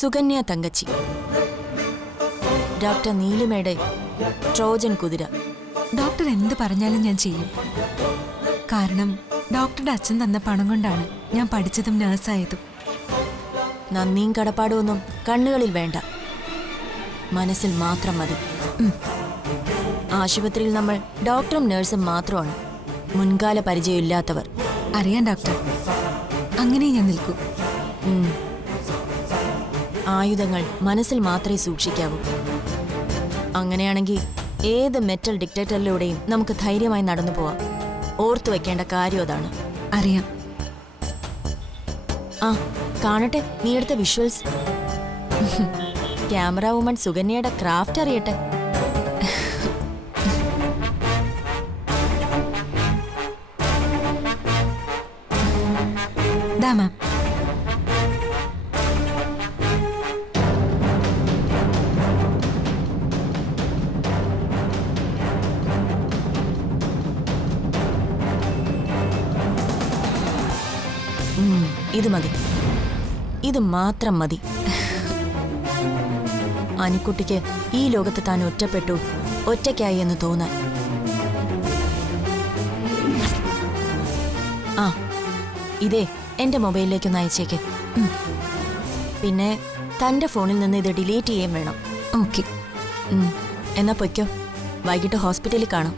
Sukanya തങ്കച്ചി, doctor നീലിമയുടെ Trojan കുതിര. Doctor എന്ത് പറഞ്ഞാലും ഞാൻ ചെയ്യും. കാരണം ഡോക്ടറുടെ അച്ഛൻ തന്ന പണം കൊണ്ടാണ് ഞാൻ പഠിച്ചതും നഴ്സായതും. നന്ദിയും കടപ്പാടുമൊന്നും കണ്ണുകളിൽ വേണ്ട, മനസ്സിൽ മാത്രം മതി. ആശുപത്രിയിൽ നമ്മൾ ഡോക്ടറും നഴ്സും മാത്രമാണ്, മുൻകാല പരിചയമില്ലാത്തവർ. അറിയാം ഡോക്ടർ, അങ്ങനെ ഞാൻ നിൽക്കൂ. ആയുധങ്ങൾ മനസ്സിൽ മാത്രമേ സൂക്ഷിക്കാവൂ. അങ്ങനെയാണെങ്കിൽ ഏത് മെറ്റൽ ഡിക്റ്റേറ്ററിലൂടെയും നമുക്ക് ധൈര്യമായി നടന്നു പോവാം. ഓർത്തു വെക്കേണ്ട കാര്യം അതാണ്. അറിയാം. ആ കാണട്ടെ നീ എടുത്ത വിഷ്വൽസ്. ക്യാമറ വുമൺ സുകന്യയുടെ ക്രാഫ്റ്റ് അറിയട്ടെ. ദാ മാം. ഇത് മതി, ഇത് മാത്രം മതി. അനിക്കുട്ടിക്ക് ഈ ലോകത്ത് താൻ ഒറ്റപ്പെട്ടു, ഒറ്റയ്ക്കായി എന്ന് തോന്നാൻ. ആ ഇതേ എന്റെ മൊബൈലിലേക്കൊന്ന് അയച്ചേക്ക്. പിന്നെ തന്റെ ഫോണിൽ നിന്ന് ഇത് ഡിലീറ്റ് ചെയ്യാൻ വേണം. ഓക്കെ. എന്നാ പൊയ്ക്കോ, വൈകിട്ട് ഹോസ്പിറ്റലിൽ കാണാം.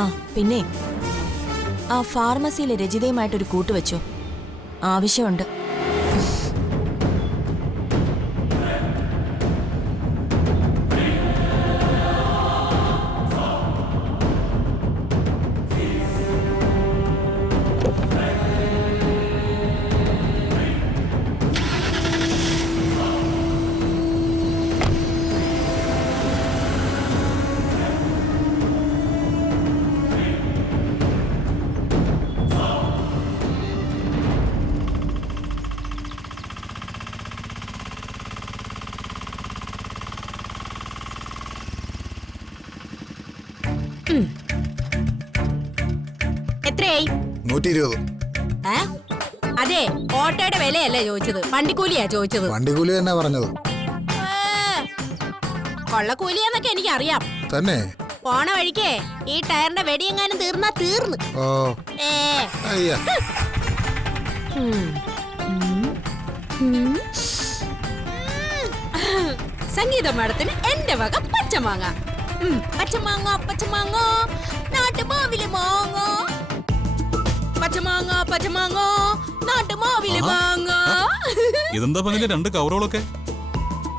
ആ പിന്നെ ആ ഫാർമസിയിലെ രജിതയുമായിട്ടൊരു കൂട്ടുവെച്ചോ, ആവശ്യമുണ്ട്. എത്രയായി? 120. അതെ, ഓട്ടോയുടെ വിലയല്ല ചോദിച്ചത്, വണ്ടിക്കൂലിയാ ചോദിച്ചത്. വണ്ടിക്കൂലി തന്നെ പറഞ്ഞത്. കൊള്ളക്കൂലിയാന്നൊക്കെ എനിക്ക് അറിയാം തന്നെ. പോണ വഴിക്കേ ഈ ടയറിന്റെ വെടിയെങ്ങാനും തീർന്നാ തീർന്ന്. ഓ അയ്യ. സംഗീത മാഡത്തിന് എന്റെ വക പച്ചമാങ്ങ. പച്ചമാങ്ങ പച്ചമാങ്ങ നാട്ടുമാവിലെ മാങ്ങ. പച്ചമാങ്ങ പച്ചമാങ്ങ നാട്ടുമാവിലെ മാങ്ങ. ഇതെന്താ പങ്കില് രണ്ട് കവറുകളൊക്കെ?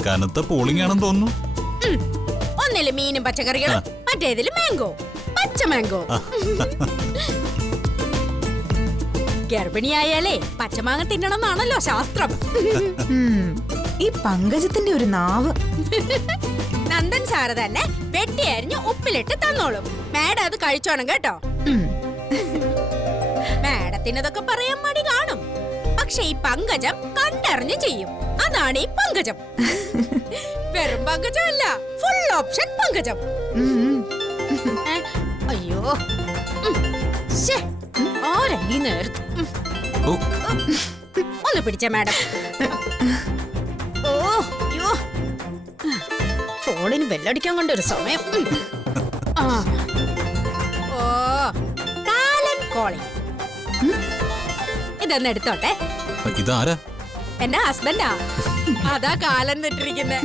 കനത്ത പോളിംഗ് ആണെന്ന് തോന്നുന്നു. ഒന്നില് മീനും പച്ചക്കറികളും, മറ്റേതില് മാംഗോ, പച്ച മാംഗോ. ഗർഭിണിയായാലേ പച്ചമാങ്ങ തിന്നണമെന്നാണല്ലോ ശാസ്ത്രം. ഈ പങ്കജത്തിന്റെ ഒരു നാവ്. നന്ദൻ സാറ് തന്നെ വെട്ടിയരിഞ്ഞ് ഉപ്പിലിട്ട് തന്നോളും. മാഡം അത് കഴിച്ചോണം കേട്ടോ. മാഡത്തിനതൊക്കെ പറയാൻ മടി കാണും, പക്ഷെ ഈ പങ്കജം കണ്ടറിഞ്ഞ് ചെയ്യും. അതാണ് ഈ പങ്കജം. വെറും പങ്കജം അല്ല, ഫുൾ ഓപ്ഷൻ പങ്കജം. അയ്യോ ആരീ നേരത്ത് ഒന്ന് പിടിച്ച മാഡം. ഓ അയ്യോ, ഫോണിന് ബെല്ലടിക്കാൻ കൊണ്ട് ഒരു സമയം. ഓ കാലൻ കോളി. ഇതൊന്ന് എടുത്തോട്ടെ. ഇതാരാ? എന്റെ ഹസ്ബൻഡാ. അതാ കാലൻ നിട്ടിരിക്കുന്നെ.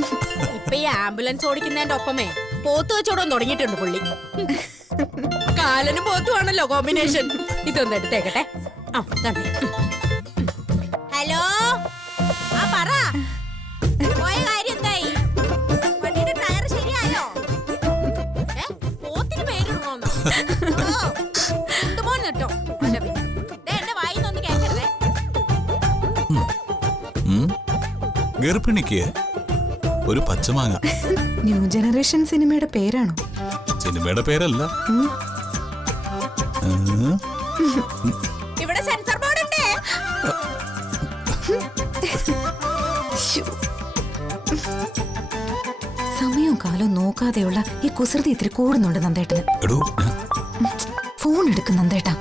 ഇപ്പൊ ഈ ആംബുലൻസ് ഓടിക്കുന്നതിന്റെ ഒപ്പമേ പോത്ത് വെച്ചോടാൻ തുടങ്ങിയിട്ടുണ്ട് പുള്ളി. കാലനും പോത്തുവാണല്ലോ കോമ്പിനേഷൻ. ഇതൊന്ന് എടുത്തേക്കട്ടെ. ആ തന്നെ. ഹലോ, ആ പറ, പോയ കാര്യം എന്തായി? വണ്ടിയുടെ ടയർ ശരിയായോ? പോത്തിന് പേരിടണോന്നോ? കൊണ്ടുപോകുന്നു കേട്ടോ. എന്റെ വായിന്നൊന്ന് കേൾക്കരുതേ. ഗർഭിണിക്ക് ഒരു പച്ചമാങ്ങ. ന്യൂ ജനറേഷൻ സിനിമയുടെ പേരാണോ? സിനിമയുടെ പേരല്ല. ഇവിടെ സെൻസർ ബോർഡ് ഉണ്ട്. സമയവും കാലവും നോക്കാതെയുള്ള ഈ കുസൃതി ഇത്തിരി കൂടുന്നുണ്ട് നന്ദേട്ടന്. ഫോൺ എടുക്കും നന്ദേട്ടാ.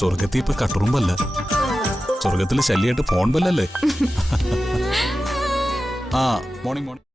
സ്വർഗത്തിൽ ഇപ്പൊ കട്ടുറുമ്പല്ല, സ്വർഗത്തിലെ ശല്യായിട്ട് ഫോൺ ബെല്ലല്ലേ? ആ മോർണിംഗ് മോർണിംഗ്.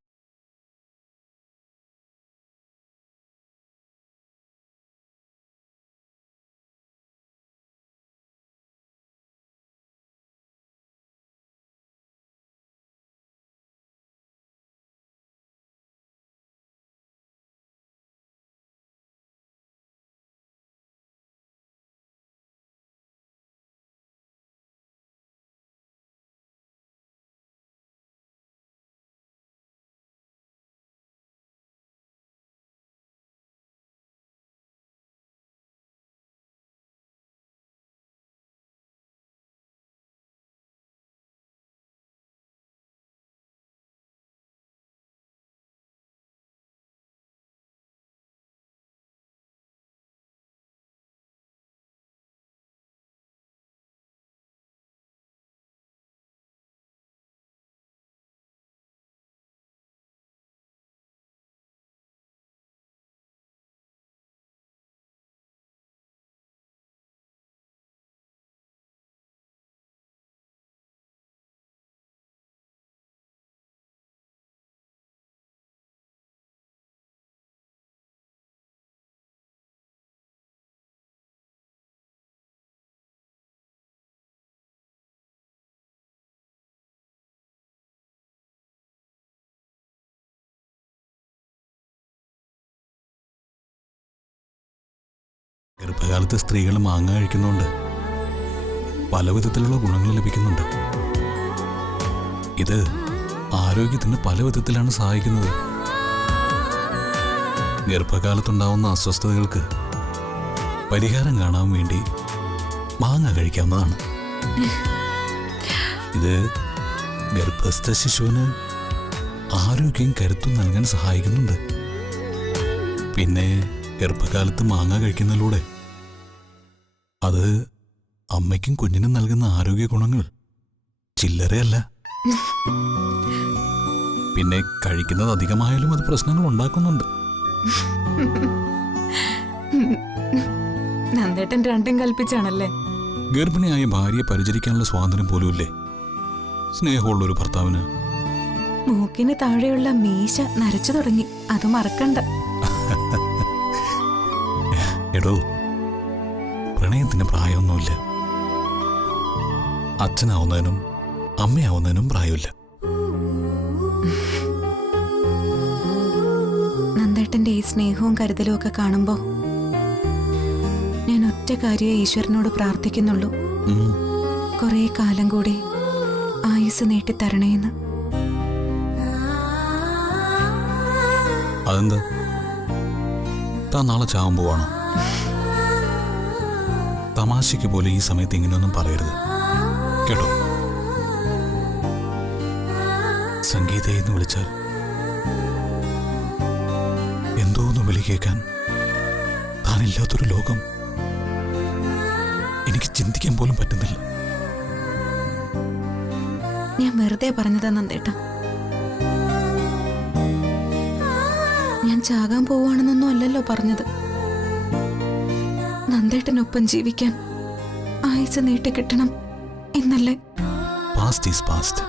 ഗർഭകാലത്ത് സ്ത്രീകൾ മാങ്ങ കഴിക്കുന്നുണ്ട് പല വിധത്തിലുള്ള ഗുണങ്ങൾ ലഭിക്കുന്നുണ്ട്. ഇത് ആരോഗ്യത്തിന് പല വിധത്തിലാണ് സഹായിക്കുന്നത്. ഗർഭകാലത്തുണ്ടാവുന്ന അസ്വസ്ഥതകൾക്ക് പരിഹാരം കാണാൻ വേണ്ടി മാങ്ങ കഴിക്കാവുന്നതാണ്. ഇത് ഗർഭസ്ഥ ശിശുവിന് ആരോഗ്യം കരുത്തും നൽകാൻ സഹായിക്കുന്നുണ്ട്. പിന്നെ ഗർഭകാലത്ത് മാങ്ങ കഴിക്കുന്നതിലൂടെ അത് അമ്മയ്ക്കും കുഞ്ഞിനും നൽകുന്ന ആരോഗ്യ ഗുണങ്ങൾ ചില്ലറയല്ല. പിന്നെ കഴിക്കുന്നത് അധികമായാലും അത് പ്രശ്നങ്ങൾ ഉണ്ടാക്കുന്നുണ്ട്. നന്ദേട്ടൻ രണ്ടും കൽപ്പിച്ചാണല്ലേ? ഗർഭിണിയായ ഭാര്യയെ പരിചരിക്കാനുള്ള സ്വാതന്ത്ര്യം പോലുമില്ലേ സ്നേഹമുള്ള ഒരു ഭർത്താവിന്? മൂക്കിന് താഴെയുള്ള മീശ നരച്ചു തുടങ്ങി, അത് മറക്കണ്ട. എടോ, പ്രണയത്തിന് പ്രായമൊന്നുമില്ല. അച്ഛനാവുന്നതിനും അമ്മയാവുന്നതിനും പ്രായമില്ല. നന്ദേട്ടന്റെ ഈ സ്നേഹവും കരുതലും ഒക്കെ കാണുമ്പോ ഞാൻ ഒറ്റ കാര്യമേ ഈശ്വരനോട് പ്രാർത്ഥിക്കുന്നുള്ളൂ. കുറെ കാലം കൂടി ആയുസ് നീട്ടിത്തരണേന്ന്. അതെന്താ, താൻ നാളെ ചാവാൻ പോവാണോ? തമാശയ്ക്ക് പോലെ ഈ സമയത്ത് ഇങ്ങനെയൊന്നും പറയരുത് കേട്ടോ. സംഗീതയെന്ന് വിളിച്ചാൽ എന്തോന്ന് വിളി കേൾക്കാൻ താനില്ലാത്തൊരു ലോകം എനിക്ക് ചിന്തിക്കാൻ പോലും പറ്റുന്നില്ല. ഞാൻ വെറുതെ പറഞ്ഞതാ നന്ദേട്ട. ഞാൻ ചാകാൻ പോവാണെന്നൊന്നും അല്ലല്ലോ പറഞ്ഞത്. നന്ദേട്ടനൊപ്പം ജീവിക്കാൻ ആയുസ് നീട്ടി കിട്ടണം എന്നല്ലേ. Past is past.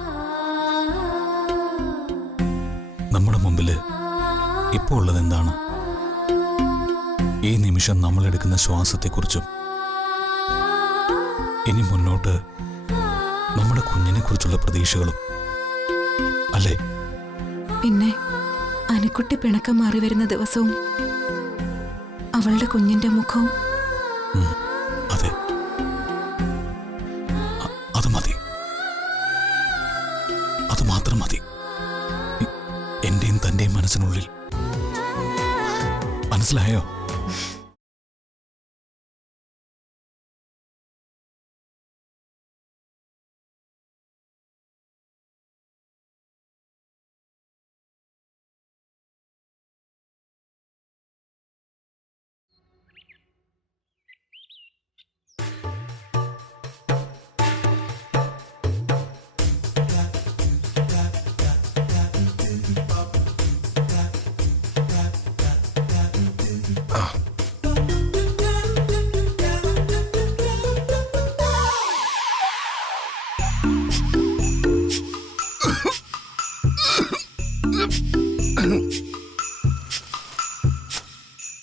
നമ്മുടെ മുമ്പില് ഇപ്പോൾ ഉള്ളത് എന്താണ്? ഈ നിമിഷം നമ്മൾ എടുക്കുന്ന ശ്വാസത്തെക്കുറിച്ചും ഇനി മുന്നോട്ട് നമ്മുടെ കുഞ്ഞിനെ കുറിച്ചുള്ള പ്രതീക്ഷകളും അല്ലേ? പിന്നെ അനുക്കുട്ടി പിണക്കം മാറി വരുന്ന ദിവസവും അവളുടെ കുഞ്ഞിന്റെ മുഖവും. അതെ, അത് മതി. അത് മാത്രം മതി. എന്റെയും തന്റെയും മനസ്സിനുള്ളിൽ. മനസ്സിലായോ?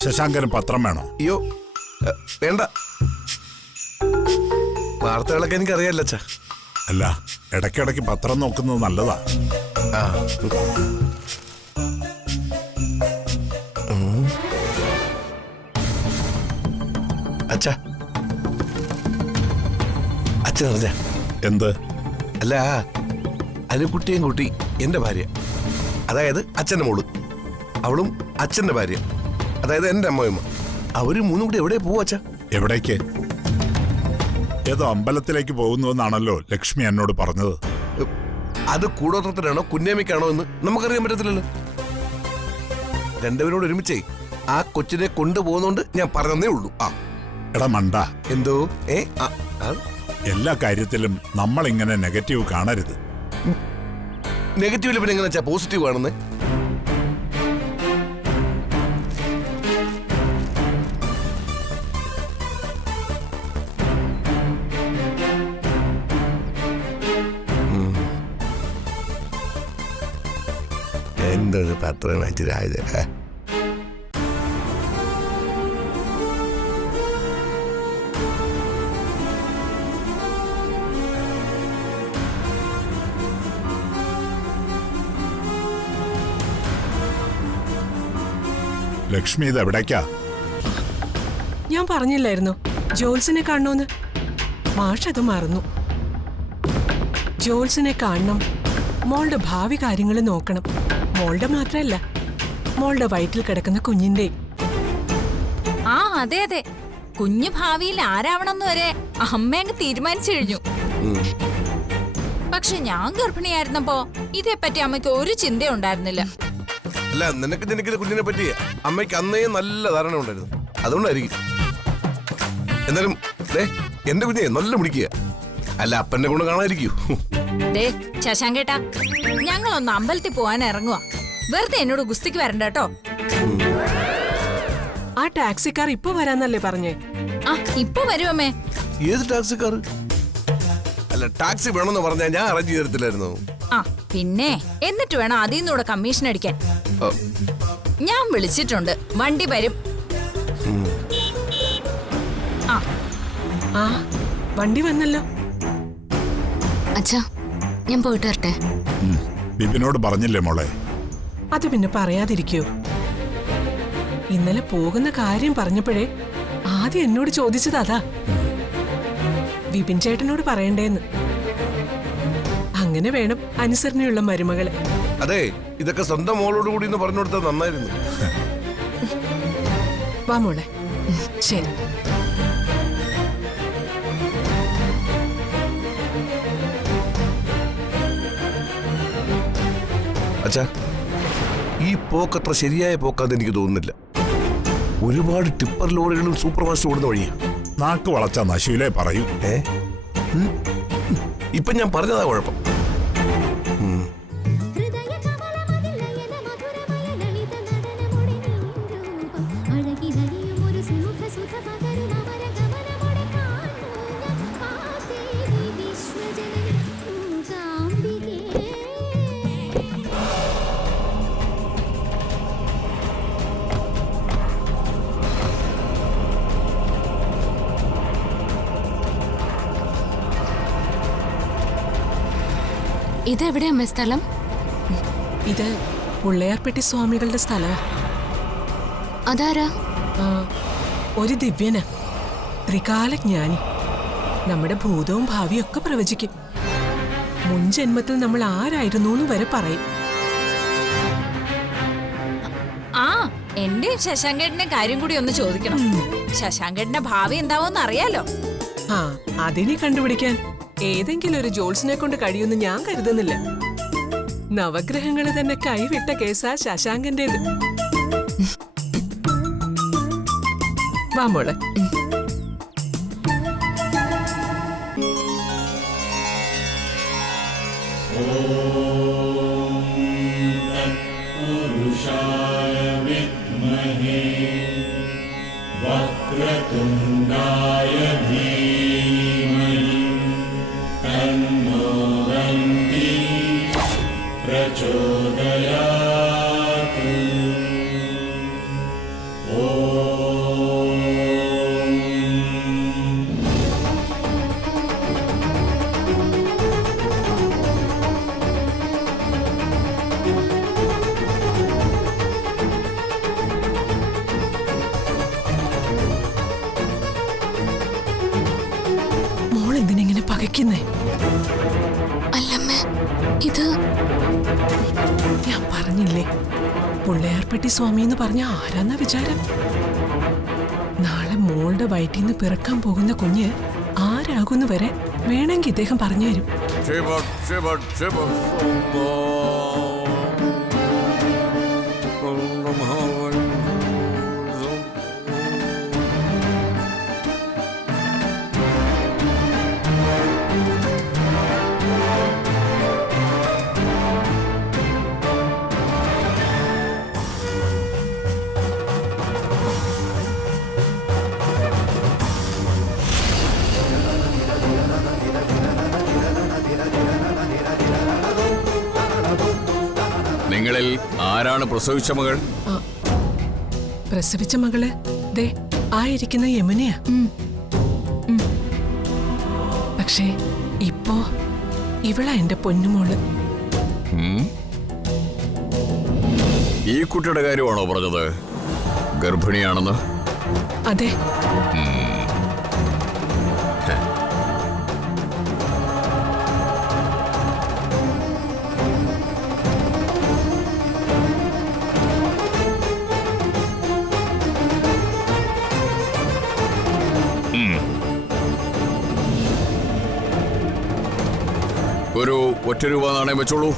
ശശാങ്കന് പത്രം വേണോ? അയ്യോ വേണ്ട, വാർത്തകളൊക്കെ എനിക്കറിയാലോ അച്ഛാ. അല്ല, ഇടയ്ക്കിടയ്ക്ക് പത്രം നോക്കുന്നത് നല്ലതാ. ആ അച്ഛാ, അച്ഛൻ അറിഞ്ഞ എന്ത്? അല്ല, അനുകുട്ടിയും കുട്ടി എന്റെ ഭാര്യ, അതായത് അച്ഛന്റെ മോള്, അവളും അച്ഛന്റെ ഭാര്യ, അതായത് എന്റെ അമ്മയമ്മ, അവര് മൂന്നും കൂടി എവിടെ പോവാ അച്ഛാ? എവിടേക്ക്? ഏതോ അമ്പലത്തിലേക്ക് പോകുന്നുവെന്നാണല്ലോ ലക്ഷ്മി എന്നോട് പറഞ്ഞത്. അത് കൂടോത്രത്തിനാണോ കുഞ്ഞേമിക്കാണോ എന്ന് നമുക്കറിയാൻ പറ്റത്തില്ലല്ലോ. രണ്ടുപേരോട് ഒരുമിച്ചേ ആ കൊച്ചിനെ കൊണ്ടുപോകുന്നോണ്ട് ഞാൻ പറഞ്ഞതേ ഉള്ളൂ. ആ എടാ മണ്ട, എന്തോ എല്ലാ കാര്യത്തിലും നമ്മൾ ഇങ്ങനെ നെഗറ്റീവ് കാണരുത്. നെഗറ്റീവില് പിന്നെ എങ്ങനെ വെച്ചാ പോസിറ്റീവ് ആണെന്ന്? എന്തൊരു പത്രം വായിച്ചത്? ലക്ഷ്മി ഇത് എവിടേക്കാ? ഞാൻ പറഞ്ഞില്ലായിരുന്നു ജോൽസിനെ കാണണോന്ന്? മാഷ് അത് മറന്നു. ജോൽസിനെ കാണണം, മോളുടെ ഭാവി കാര്യങ്ങൾ നോക്കണം. മോളുടെ മാത്രല്ല, മോളുടെ വയറ്റിൽ കിടക്കുന്ന കുഞ്ഞിന്റെ. ആ അതെ അതെ, കുഞ്ഞു ഭാവിയിൽ ആരാവണമെന്ന് വരെ അമ്മ അങ്ങ് തീരുമാനിച്ചു കഴിഞ്ഞു. പക്ഷെ ഞാൻ ഗർഭിണിയായിരുന്നപ്പോ ഇതേപ്പറ്റി അമ്മയ്ക്ക് ഒരു ചിന്ത ഉണ്ടായിരുന്നില്ല. അല്ല, നിനക്ക് ജനിക്കുന്ന കുഞ്ഞിനെ പറ്റി അമ്മയ്ക്ക് അന്നേ നല്ല ധാരണ ഉണ്ടായിരുന്നു, അതുകൊണ്ടായിരിക്കും. എന്നാലും എന്റെ കുഞ്ഞെ നല്ല പിടിക്കുക, അല്ല അപ്പന്റെ കൊണ്ട് കാണാതിരിക്കൂ. ദേ ശശാങ്കേട്ടാ, ഞങ്ങളൊന്ന് അമ്പലത്തിൽ പോവാൻ ഇറങ്ങുക. വെറുതെ എന്നോട് ഗുസ്തിക്ക് വരണ്ട കേട്ടോ. ആ ടാക്സിക്കാർ ഇപ്പൊ വരാന്നല്ലേ പറഞ്ഞേ? ആ ഇപ്പൊ വരുമേ. ഏത് ടാക്സിക്കാർ? അല്ല, ടാക്സി വേണമെന്ന് പറഞ്ഞാൽ ഞാൻ അറേഞ്ച് ചെയ്ത് തരത്തില്ലായിരുന്നു. ആ പിന്നെ എന്നിട്ട് വേണം അതിൽ നിന്നൂടെ കമ്മീഷൻ അടിക്കാൻ. ഞാൻ വിളിച്ചിട്ടുണ്ട്, വണ്ടി വരും. ആ വണ്ടി വന്നല്ലോ. അച്ഛാ, ഞാൻ പോയിട്ട് വരട്ടെ. ബിബിനോട് പറഞ്ഞില്ലേ മോളെ? അത് പിന്നെ പറയാതിരിക്കോ? ഇന്നലെ പോകുന്ന കാര്യം പറഞ്ഞപ്പോഴേ ആദ്യം എന്നോട് ചോദിച്ചത് അതാ, വിപിൻ ചേട്ടനോട് പറയണ്ടേന്ന്. അങ്ങനെ വേണം അനുസരണയുള്ള മരുമകളെ. അതെ, ഇതൊക്കെ സ്വന്തം മോളോട് കൂടി എന്ന് പറഞ്ഞു കൊടുത്താൽ നന്നായിരുന്നു. വാ മോളെ. ശരി. അച്ഛാ, ഈ പോക്കത്ര ശരിയായ പോക്കാന്ന് എനിക്ക് തോന്നുന്നില്ല. ഒരുപാട് ടിപ്പർ ലോറികളും സൂപ്പർ ഫാസ്റ്റ് ഓടുന്ന വഴിയാ. നാക്ക് വളച്ച നശൂലേ പറയൂ. ഇപ്പൊ ഞാൻ പറഞ്ഞതാ കുഴപ്പം. ഇതെവിടെയമ്മേ സ്ഥലം? ഇത് പുള്ളയാർപ്പെട്ടി സ്വാമികളുടെ സ്ഥലമാ. അതാരാ? ഒരു ദിവ്യന, ത്രികാലജ്ഞാനി. നമ്മുടെ ഭൂതവും ഭാവിയും ഒക്കെ പ്രവചിക്കും. മുൻ ജന്മത്തിൽ നമ്മൾ ആരായിരുന്നു എന്ന് വരെ പറയും. ആ എന്റെയും ശശാങ്കേട്ടന്റെ കാര്യം കൂടി ഒന്ന് ചോദിക്കണം. ശശാങ്കേട്ടന്റെ ഭാവി എന്താവോന്ന് അറിയാലോ. ആ അതിനെ കണ്ടുപിടിക്കാൻ ഏതെങ്കിലും ഒരു ജോൾസിനെ കൊണ്ട് കഴിയുമെന്ന് ഞാൻ കരുതുന്നില്ല. നവഗ്രഹങ്ങള് തന്നെ കൈവിട്ട കേസാ ശശാങ്കന്റേത്. വാ മോളെ. പ്രചോദയാത്. ഓം പകയ്ക്കുന്നേ? അല്ലമ്മേ, ഇത് ഞാൻ പറഞ്ഞില്ലേ, പുള്ളയാർപ്പെട്ടി സ്വാമി എന്ന് പറഞ്ഞ ആരാന്ന വിചാരം? നാളെ മോളുടെ വയറ്റിന്ന് പിറക്കാൻ പോകുന്ന കുഞ്ഞ് ആരാകുന്നു വരെ വേണമെങ്കിൽ ഇദ്ദേഹം പറഞ്ഞു തരും. നിങ്ങളിൽ ആരാണ് പ്രസവിച്ച മകൾ? പ്രസവിച്ച മകള് ദേ ആയിരിക്കുന്ന യമുനയാ. പക്ഷേ ഇപ്പോ ഇവളാ എന്റെ പൊന്നുമോള്. ഈ കുട്ടിയുടെ കാര്യമാണോ പറഞ്ഞത്? ഗർഭിണിയാണെന്ന്? അതെ. ഒരു ഒറ്റ രൂപ നാണയം വെച്ചോളൂ.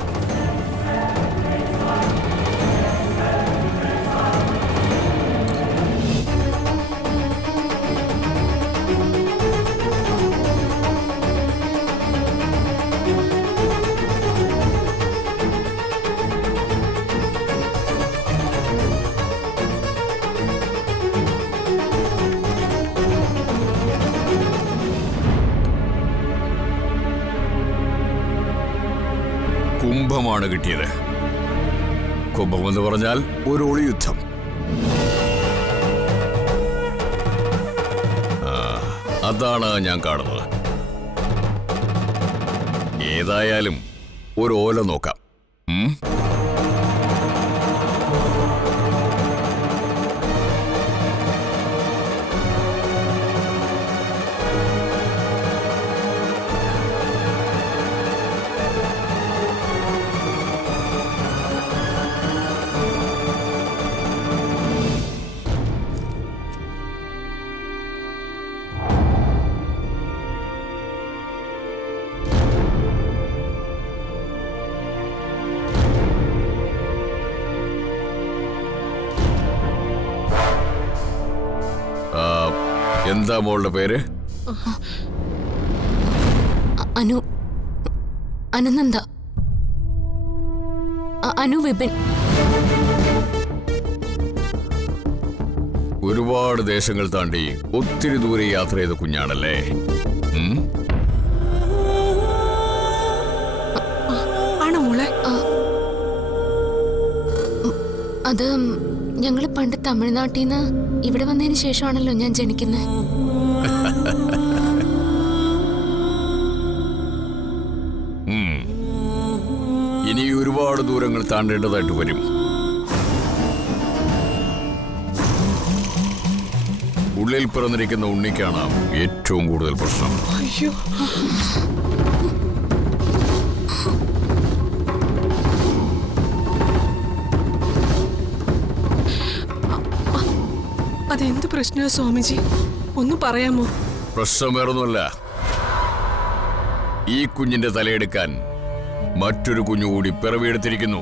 കുംഭമാണ് കിട്ടിയത്. കുംഭമെന്ന് പറഞ്ഞാൽ ഒരു ഒളിയുദ്ധം. അതാണ് ഞാൻ കാണുന്നത്. ഏതായാലും ഒരു ഓല നോക്കാം. എന്താ മോളുടെ പേര്? അനുനന്ദ. അനു വിപിൻ. ഒരുപാട് ദേശങ്ങൾ താണ്ടി ഒത്തിരി ദൂരെ യാത്ര ചെയ്ത കുഞ്ഞാണല്ലേ? ആണോ മോളെ? അത് ഞങ്ങള് പണ്ട് തമിഴ്നാട്ടിൽ നിന്ന് ഇവിടെ വന്നതിന് ശേഷമാണല്ലോ ഞാൻ ജനിക്കുന്നത്. ഇനി ഒരുപാട് ദൂരങ്ങൾ താണ്ടേണ്ടതായിട്ട് വരും. ഉള്ളിൽ പിറന്നിരിക്കുന്ന ഉണ്ണിക്കാണ് ഏറ്റവും കൂടുതൽ പ്രശ്നം. അയ്യോ, അതെന്ത് പ്രശ്നമാ സ്വാമിജി? ഒന്ന് പറയാമോ? പ്രശ്നം വേറൊന്നുമല്ല. ഈ കുഞ്ഞിന്റെ തലയെടുക്കാൻ മറ്റൊരു കുഞ്ഞുകൂടി പിറവിയെടുത്തിരിക്കുന്നു.